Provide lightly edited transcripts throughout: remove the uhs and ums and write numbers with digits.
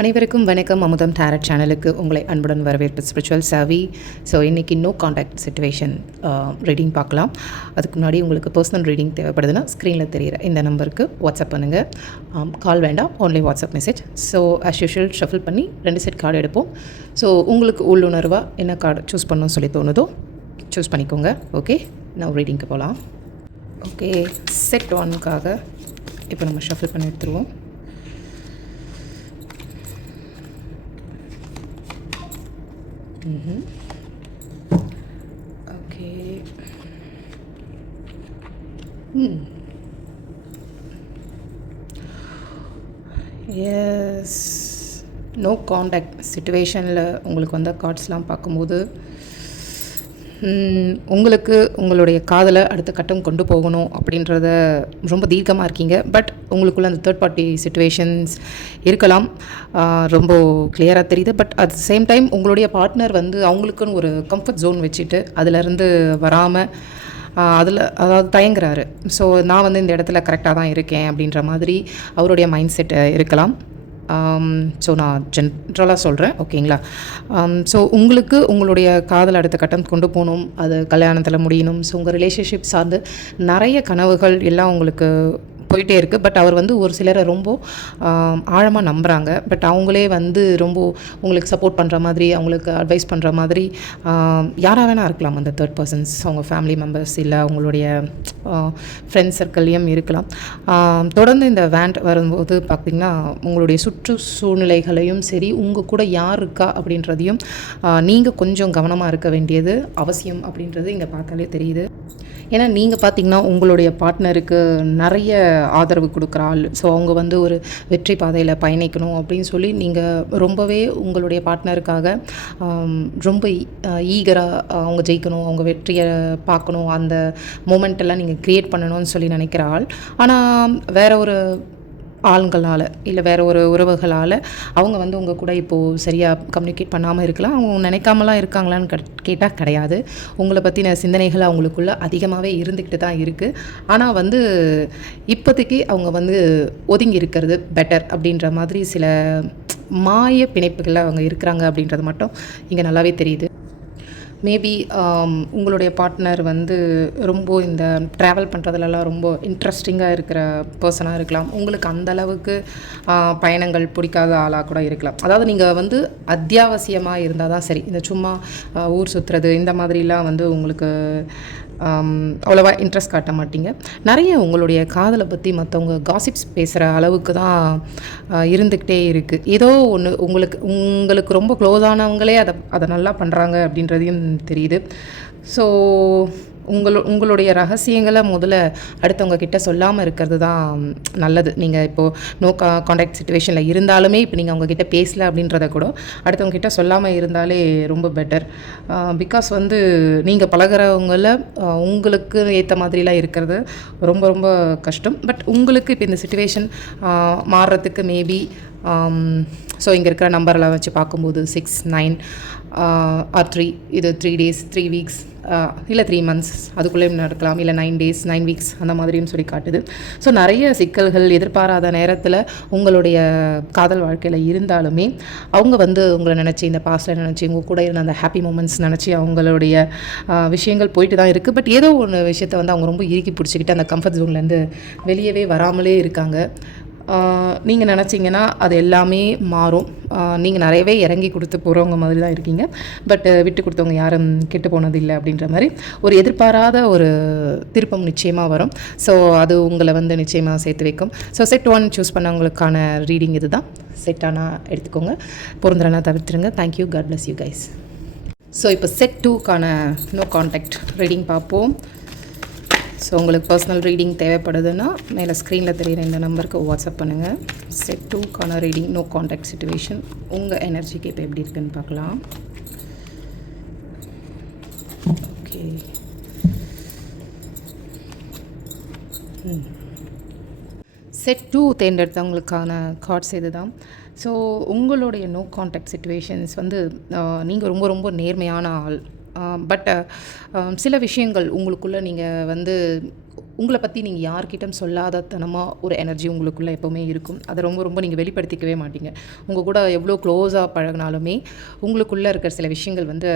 அனைவருக்கும் வணக்கம். அமுதம் டேரட் சேனலுக்கு உங்களை அன்புடன் வரவேற்பு. ஸ்பிரிச்சுவல் சாவி. ஸோ இன்றைக்கி நோ காண்டாக்ட் சிச்சுவேஷன் ரீடிங் பார்க்கலாம். அதுக்கு முன்னாடி உங்களுக்கு பர்சனல் ரீடிங் தேவைப்படுதுன்னா ஸ்க்ரீனில் தெரிகிற இந்த நம்பருக்கு வாட்ஸ்அப் பண்ணுங்கள். கால் வேண்டாம், only WhatsApp message. So as usual shuffle பண்ணி 2 செட் கார்டு எடுப்போம். ஸோ உங்களுக்கு உள்ளுணர்வாக என்ன கார்டு சூஸ் பண்ணணும்னு சொல்லி தோணுதோ சூஸ் பண்ணிக்கோங்க. ஓகே, நான் ரீடிங்க்கு போகலாம். ஓகே, செட் 1க்காக இப்போ நம்ம ஷஃபில் பண்ணி எடுத்துருவோம். ஓகே, எஸ், நோ காண்டாக்ட் சிச்சுவேஷனில் உங்களுக்கு வந்த கார்ட்ஸ்லாம் பார்க்கும்போது உங்களுக்கு உங்களுடைய காதலை அடுத்த கட்டம் கொண்டு போகணும் அப்படின்றத ரொம்ப தீர்க்கமாக இருக்கீங்க. பட் உங்களுக்குள்ள அந்த தேர்ட் பார்ட்டி சிச்சுவேஷன்ஸ் இருக்கலாம், ரொம்ப கிளியராக தெரியுது. But at the same time உங்களுடைய பார்ட்னர் வந்து அவங்களுக்குன்னு ஒரு கம்ஃபர்ட் ஜோன் வச்சுட்டு அதிலேருந்து வராமல் அதாவது தயங்குறாரு. ஸோ நான் வந்து இந்த இடத்துல கரெக்டாக தான் இருக்கேன் அப்படின்ற மாதிரி அவருடைய மைண்ட் செட் இருக்கலாம். ஸோ நான் ஜென்ரலாக சொல்கிறேன், ஓகேங்களா? ஸோ உங்களுக்கு உங்களுடைய காதல் அடுத்த கட்டம் கொண்டு போகணும், அது கல்யாணத்தில் முடியணும். ஸோ உங்கள் ரிலேஷன்ஷிப் சார்ந்து நிறைய கனவுகள் எல்லாம் உங்களுக்கு போயிட்டே இருக்குது. பட் அவர் வந்து ஒரு சிலரை ரொம்ப ஆழமாக நம்புகிறாங்க. பட் அவங்களே வந்து ரொம்ப உங்களுக்கு சப்போர்ட் பண்ணுற மாதிரி, அவங்களுக்கு அட்வைஸ் பண்ணுற மாதிரி யாராக வேணால் இருக்கலாம். அந்த தேர்ட் பர்சன்ஸ் அவங்க ஃபேமிலி மெம்பர்ஸ் இல்லை அவங்களுடைய ஃப்ரெண்ட்ஸ் சர்க்கிள்லேயும் இருக்கலாம். தொடர்ந்து இந்த வேண்ட் வரும்போது பார்த்திங்கன்னா உங்களுடைய சூழ்நிலைகளையும் சரி, உங்கள் கூட யார் இருக்கா அப்படின்றதையும் நீங்கள் கொஞ்சம் கவனமாக இருக்க வேண்டியது அவசியம் அப்படின்றது இங்கே பார்த்தாலே தெரியுது. ஏன்னா நீங்கள் பார்த்திங்கன்னா உங்களுடைய பார்ட்னருக்கு நிறைய ஆதரவு கொடுக்குற ஆள். ஸோ அவங்க வந்து ஒரு வெற்றி பாதையில் பயணிக்கணும் அப்படின்னு சொல்லி நீங்கள் ரொம்பவே உங்களுடைய பார்ட்னருக்காக ரொம்ப ஈகராக அவங்க ஜெயிக்கணும், அவங்க வெற்றியை பார்க்கணும், அந்த மூமெண்ட்டெல்லாம் நீங்கள் க்ரியேட் பண்ணணும்னு சொல்லி நினைக்கிற ஆள். ஆனால் வேறு ஒரு ஆண்களால் இல்லை வேறு ஒரு உறவுகளால் அவங்க வந்து உங்கள் கூட இப்போது சரியாக கம்யூனிகேட் பண்ணாமல் இருக்கலாம். அவங்க நினைக்காமலாம் இருக்காங்களான்னு கேட்டால் கிடையாது. உங்களை பற்றின சிந்தனைகள் அவங்களுக்குள்ளே அதிகமாகவே இருந்துக்கிட்டு தான் இருக்குது. ஆனால் வந்து இப்போதைக்கு அவங்க வந்து ஒதுங்கி இருக்கிறது பெட்டர் அப்படின்ற மாதிரி சில மாய பிணைப்புகளில் அவங்க இருக்கிறாங்க அப்படின்றது மட்டும் இங்கே நல்லாவே தெரியுது. மேபி உங்களுடைய பார்ட்னர் வந்து ரொம்ப இந்த ட்ராவல் பண்ணுறதுலலாம் ரொம்ப இன்ட்ரெஸ்டிங்காக இருக்கிற பர்சனாக இருக்கலாம். உங்களுக்கு அந்தளவுக்கு பயணங்கள் பிடிக்காத ஆளாக கூட இருக்கலாம். அதாவது நீங்கள் வந்து அத்தியாவசியமாக இருந்தால் தான் சரி, இந்த சும்மா ஊர் சுற்றுறது இந்த மாதிரிலாம் வந்து உங்களுக்கு அவ்வளோவா இன்ட்ரெஸ்ட் காட்ட மாட்டீங்க. நிறைய உங்களுடைய காதலை பற்றி மற்றவங்க காசிப்ஸ் பேசுகிற அளவுக்கு தான் இருந்துக்கிட்டே இருக்குது. ஏதோ ஒன்று உங்களுக்கு ரொம்ப க்ளோஸானவங்களே அதை நல்லா பண்ணுறாங்க அப்படின்றதையும் தெரியுது. ஸோ உங்களுடைய ரகசியங்களை முதல்ல அடுத்தவங்க கிட்ட சொல்லாமல் இருக்கிறது தான் நல்லது. நீங்கள் இப்போது நோ காண்டாக்ட் சிச்சுவேஷனில் இருந்தாலுமே இப்போ நீங்கள் அவங்கக்கிட்ட பேசலை அப்படின்றத கூட அடுத்தவங்க கிட்ட சொல்லாமல் இருந்தாலே ரொம்ப பெட்டர். பிகாஸ் வந்து நீங்கள் பழகிறவங்கள உங்களுக்கு ஏற்ற மாதிரிலாம் இருக்கிறது ரொம்ப ரொம்ப கஷ்டம். பட் உங்களுக்கு இப்போ இந்த சிச்சுவேஷன் மாறுறதுக்கு மேபி ஸோ இங்கே இருக்கிற நம்பரெல்லாம் வச்சு பார்க்கும்போது 6, 9 ஆர் 3, இது 3 days 3 weeks இல்லை 3 months அதுக்குள்ளேயும் நடக்கலாம், இல்லை 9 days 9 weeks அந்த மாதிரியும் சொல்லி காட்டுது. ஸோ நிறைய சிக்கல்கள் எதிர்பாராத நேரத்தில் உங்களுடைய காதல் வாழ்க்கையில் இருந்தாலுமே அவங்க வந்து உங்களை நினச்சி, இந்த பாஸ்ட்டில் நினச்சி, உங்கள் கூட இருந்த அந்த ஹாப்பி மூமெண்ட்ஸ் நினச்சி அவங்களுடைய விஷயங்கள் போயிட்டு தான் இருக்குது. பட் ஏதோ ஒன்று விஷயத்தை வந்து அவங்க ரொம்ப இறுக்கி பிடிச்சிக்கிட்டு அந்த கம்ஃபர்ட் ஜோன்லேருந்து வெளியவே வராமலே இருக்காங்க. நீங்கள் நினச்சிங்கன்னா அது எல்லாமே மாறும். நீங்கள் நிறையவே இறங்கி கொடுத்து போகிறவங்க மாதிரி தான் இருக்கீங்க. பட் விட்டு கொடுத்தவங்க யாரும் கெட்டு போனது இல்லை அப்படின்ற மாதிரி ஒரு எதிர்பாராத ஒரு திருப்பம் நிச்சயமாக வரும். ஸோ அது உங்களை வந்து நிச்சயமாக சேர்த்து வைக்கும். ஸோ செட் 1 சூஸ் பண்ணவங்களுக்கான ரீடிங் இது தான். செட்டானா எடுத்துக்கோங்க, பொருந்துறனா தவிர்த்துருங்க. Thank you, god bless you guys. So இப்போ செட் 2க்கான நோ காண்டாக்ட் ரீடிங் பார்ப்போம். ஸோ உங்களுக்கு பர்சனல் ரீடிங் தேவைப்படுதுன்னா மேலே ஸ்க்ரீனில் தெரிகிற இந்த நம்பருக்கு வாட்ஸ்அப் பண்ணுங்கள். செட் 2க்கான ரீடிங் நோ காண்டாக்ட் சிச்சுவேஷன் உங்கள் எனர்ஜிக்கு இப்போ எப்படி இருக்குன்னு பார்க்கலாம். ஓகே, செட் 2 தேர்ந்தெடுத்தவங்களுக்கான கார்ட்ஸ் இது தான். ஸோ உங்களுடைய நோ காண்டாக்ட் சிச்சுவேஷன்ஸ் வந்து நீங்கள் ரொம்ப ரொம்ப நேர்மையான ஆள். பட் சில விஷயங்கள் உங்களுக்குள்ளே நீங்கள் வந்து உங்களை பற்றி நீங்கள் யார்கிட்டும் சொல்லாத தனமாக ஒரு எனர்ஜி உங்களுக்குள்ளே எப்போவுமே இருக்கும். அதை ரொம்ப ரொம்ப நீங்கள் வெளிப்படுத்திக்கவே மாட்டீங்க. உங்கள் கூட எவ்வளோ க்ளோஸாக பழகினாலுமே உங்களுக்குள்ளே இருக்கிற சில விஷயங்கள் வந்து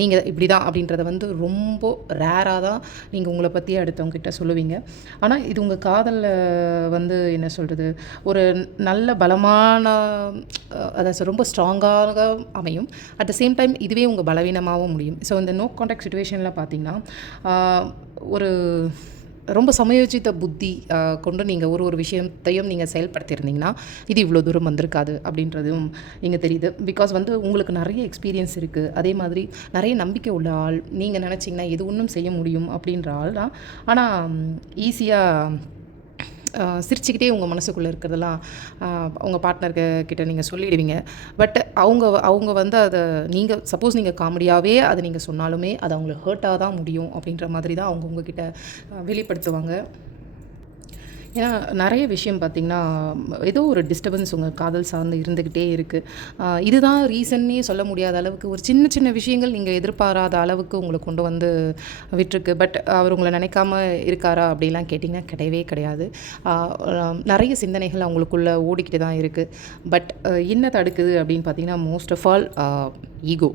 நீங்கள் இப்படி தான் அப்படின்றத வந்து ரொம்ப ரேராக தான் நீங்கள் உங்களை பற்றி அடுத்தவங்ககிட்ட சொல்லுவீங்க. ஆனால் இது உங்கள் காதலில் வந்து என்ன சொல்கிறது, ஒரு நல்ல பலமான அதாவது ரொம்ப ஸ்ட்ராங்காக அமையும். அட் த சேம் டைம் இதுவே உங்கள் பலவீனமாகவும் முடியும். ஸோ இந்த நோ கான்டாக்ட் சுச்சுவேஷனில் பார்த்தீங்கன்னா ஒரு ரொம்ப சமயோசித்த புத்தி கொண்டு நீங்கள் ஒரு விஷயத்தையும் நீங்கள் செயல்படுத்தியிருந்தீங்கன்னா இது இவ்வளோ தூரம் வந்திருக்காது அப்படின்றதும் இங்கே தெரியுது. பிகாஸ் வந்து உங்களுக்கு நிறைய எக்ஸ்பீரியன்ஸ் இருக்குது, அதே மாதிரி நிறைய நம்பிக்கை உள்ள ஆள். நீங்கள் நினச்சிங்கன்னா எது ஒன்றும் செய்ய முடியும் அப்படின்ற ஆள் தான். ஆனால் ஈஸியாக சிரிச்சுக்கிட்டே உங்கள் மனசுக்குள்ளே இருக்கிறதெல்லாம் உங்கள் பார்ட்னர்கிட்ட நீங்கள் சொல்லிடுவீங்க. பட் அவங்க வந்து அதை நீங்கள் சப்போஸ் நீங்கள் காமெடியாகவே அதை நீங்கள் சொன்னாலுமே அது அவங்களுக்கு ஹர்ட்டாக தான் முடியும் அப்படின்ற மாதிரி தான் அவங்க உங்ககிட்ட வெளிப்படுத்துவாங்க. ஏன்னா நிறைய விஷயம் பார்த்திங்கன்னா ஏதோ ஒரு டிஸ்டர்பன்ஸ் உங்கள் காதல் சார்ந்து இருந்துக்கிட்டே இருக்குது. இதுதான் ரீசன்னே சொல்ல முடியாத அளவுக்கு ஒரு சின்ன சின்ன விஷயங்கள் நீங்கள் எதிர்பாராத அளவுக்கு உங்களை கொண்டு வந்து விட்டுருக்கு. பட் அவர் உங்களை நினைக்காம இருக்காரா அப்படிலாம் கேட்டிங்கன்னா கிடையவே கிடையாது. நிறைய சிந்தனைகள் அவங்களுக்குள்ளே ஓடிக்கிட்டு தான் இருக்குது. பட் என்ன தடுக்குது அப்படின்னு பார்த்தீங்கன்னா மோஸ்ட் ஆஃப் ஆல் ஈகோ.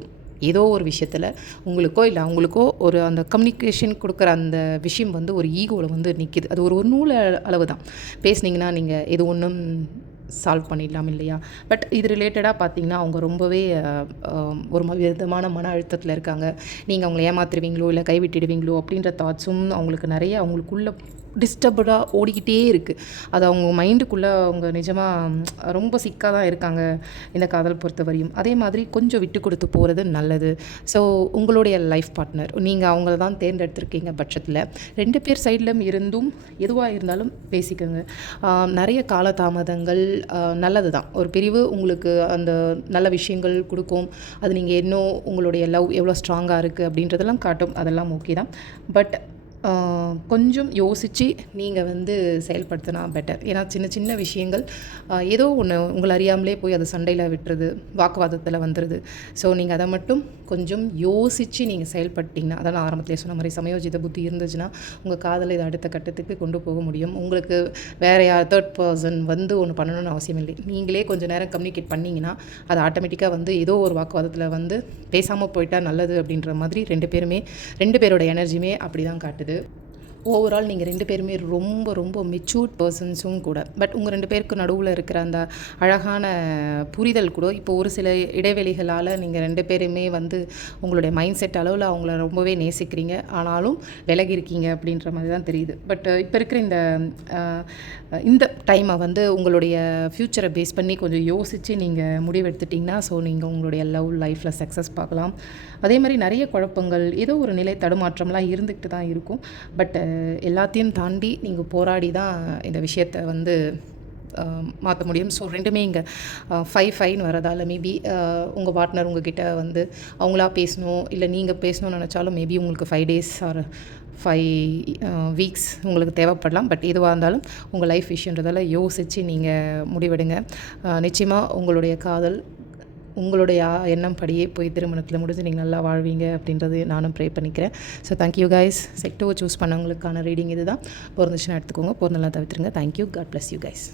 ஏதோ ஒரு விஷயத்தில் உங்களுக்கோ இல்லை அவங்களுக்கோ ஒரு அந்த கம்யூனிகேஷன் கொடுக்குற அந்த விஷயம் வந்து ஒரு ஈகோவில் வந்து நிற்கிது. அது ஒரு நூல் அளவு தான். பேசுனீங்கன்னா நீங்கள் எது ஒன்றும் சால்வ் பண்ணிடலாம் இல்லையா? பட் இது ரிலேட்டடாக பார்த்தீங்கன்னா அவங்க ரொம்பவே ஒரு விதமான மன அழுத்தத்தில் இருக்காங்க. நீங்கள் அவங்கள ஏமாத்துருவீங்களோ இல்லை கைவிட்டிடுவீங்களோ அப்படின்ற தாட்ஸும் அவங்களுக்கு நிறைய அவங்களுக்குள்ள டிஸ்டர்படாக ஓடிக்கிட்டே இருக்குது. அது அவங்க மைண்டுக்குள்ளே அவங்க நிஜமாக ரொம்ப சிக்காக தான் இருக்காங்க இந்த காதல் பொறுத்த வரையும். அதே மாதிரி கொஞ்சம் விட்டு கொடுத்து போகிறது நல்லது. ஸோ உங்களுடைய லைஃப் பார்ட்னர் நீங்கள் அவங்கள தான் தேர்ந்தெடுத்திருக்கீங்க பட்சத்தில் 2 பேர் சைட்லையும் இருந்தும் எதுவாக இருந்தாலும் பேசிக்கோங்க. நிறைய காலதாமதங்கள் நல்லது தான். ஒரு பிரிவு உங்களுக்கு அந்த நல்ல விஷயங்கள் கொடுக்கும். அது நீங்கள் இன்னும் உங்களுடைய லவ் எவ்வளோ ஸ்ட்ராங்காக இருக்குது அப்படின்றதெல்லாம் காட்டும். அதெல்லாம் ஓகே தான். பட் கொஞ்சம் யோசித்து நீங்கள் வந்து செயல்படுத்தினா பெட்டர். ஏன்னா சின்ன சின்ன விஷயங்கள் ஏதோ ஒன்று உங்களை அறியாமலே போய் அது சண்டையில் விட்டுறது, வாக்குவாதத்தில் வந்துடுது. ஸோ நீங்கள் அதை மட்டும் கொஞ்சம் யோசித்து நீங்கள் செயல்பட்டிங்கன்னா, அதான் நான் ஆரம்பத்திலே சொன்ன மாதிரி சமயோஜித புத்தி இருந்துச்சுன்னா உங்கள் காதலை இதை அடுத்த கட்டத்துக்கு கொண்டு போக முடியும். உங்களுக்கு வேறு யார் தேர்ட் பர்சன் வந்து ஒன்று பண்ணணும்னு அவசியம் இல்லை. நீங்களே கொஞ்சம் நேரம் கம்யூனிகேட் பண்ணிங்கன்னா அது ஆட்டோமேட்டிக்காக வந்து ஏதோ ஒரு வாக்குவாதத்தில் வந்து பேசாமல் போயிட்டால் நல்லது அப்படின்ற மாதிரி 2 பேரோட எனர்ஜியுமே அப்படி தான் காட்டுது. ஓவரால் நீங்கள் 2 பேருமே ரொம்ப ரொம்ப மெச்சூர்ட் பர்சன்ஸும் கூட. பட் உங்கள் 2 பேருக்கு நடுவில் இருக்கிற அந்த அழகான புரிதல் கூட இப்போ ஒரு சில இடைவெளிகளால் நீங்கள் 2 பேருமே வந்து உங்களுடைய மைண்ட் செட் அளவில் அவங்கள ரொம்பவே நேசிக்கிறீங்க, ஆனாலும் விலகி இருக்கீங்க அப்படின்ற மாதிரி தான் தெரியுது. பட் இப்போ இருக்கிற இந்த டைமை வந்து உங்களுடைய ஃப்யூச்சரை பேஸ் பண்ணி கொஞ்சம் யோசித்து நீங்கள் முடிவெடுத்துட்டிங்கன்னா ஸோ நீங்கள் உங்களுடைய லவ் லைஃப்பில் சக்ஸஸ் பார்க்கலாம். அதே மாதிரி நிறைய குழப்பங்கள் ஏதோ ஒரு நிலை தடுமாற்றம்லாம் இருந்துக்கிட்டு தான் இருக்கும். பட் எல்லாத்தையும் தாண்டி நீங்கள் போராடி தான் இந்த விஷயத்தை வந்து மாற்ற முடியும். ஸோ 2மே இங்கே 5-5 வரதால் மேபி உங்கள் பார்ட்னர் உங்ககிட்ட வந்து அவங்களா பேசணும் இல்லை நீங்கள் பேசணும்னு நினச்சாலும் மேபி உங்களுக்கு 5 days ஆர் 5 weeks உங்களுக்கு தேவைப்படலாம். பட் எதுவாக இருந்தாலும் உங்கள் லைஃப் விஷயன்றதால யோசித்து நீங்கள் முடிவெடுங்க. நிச்சயமாக உங்களுடைய காதல் உங்களுடைய எண்ணம் படியே போய் திருமணத்தில் முடிஞ்சு நீங்கள் நல்லா வாழ்வீங்க அப்படின்றது நானும் ப்ரே பண்ணிக்கிறேன். So thank you guys. செக்டோ சூஸ் பண்ணவங்களுக்கான ரீடிங் இது தான். பொருந்துச்சுன்னா எடுத்துக்கோங்க, பொருந்தெல்லாம் தவிர்த்துருங்க. Thank you. God bless you guys.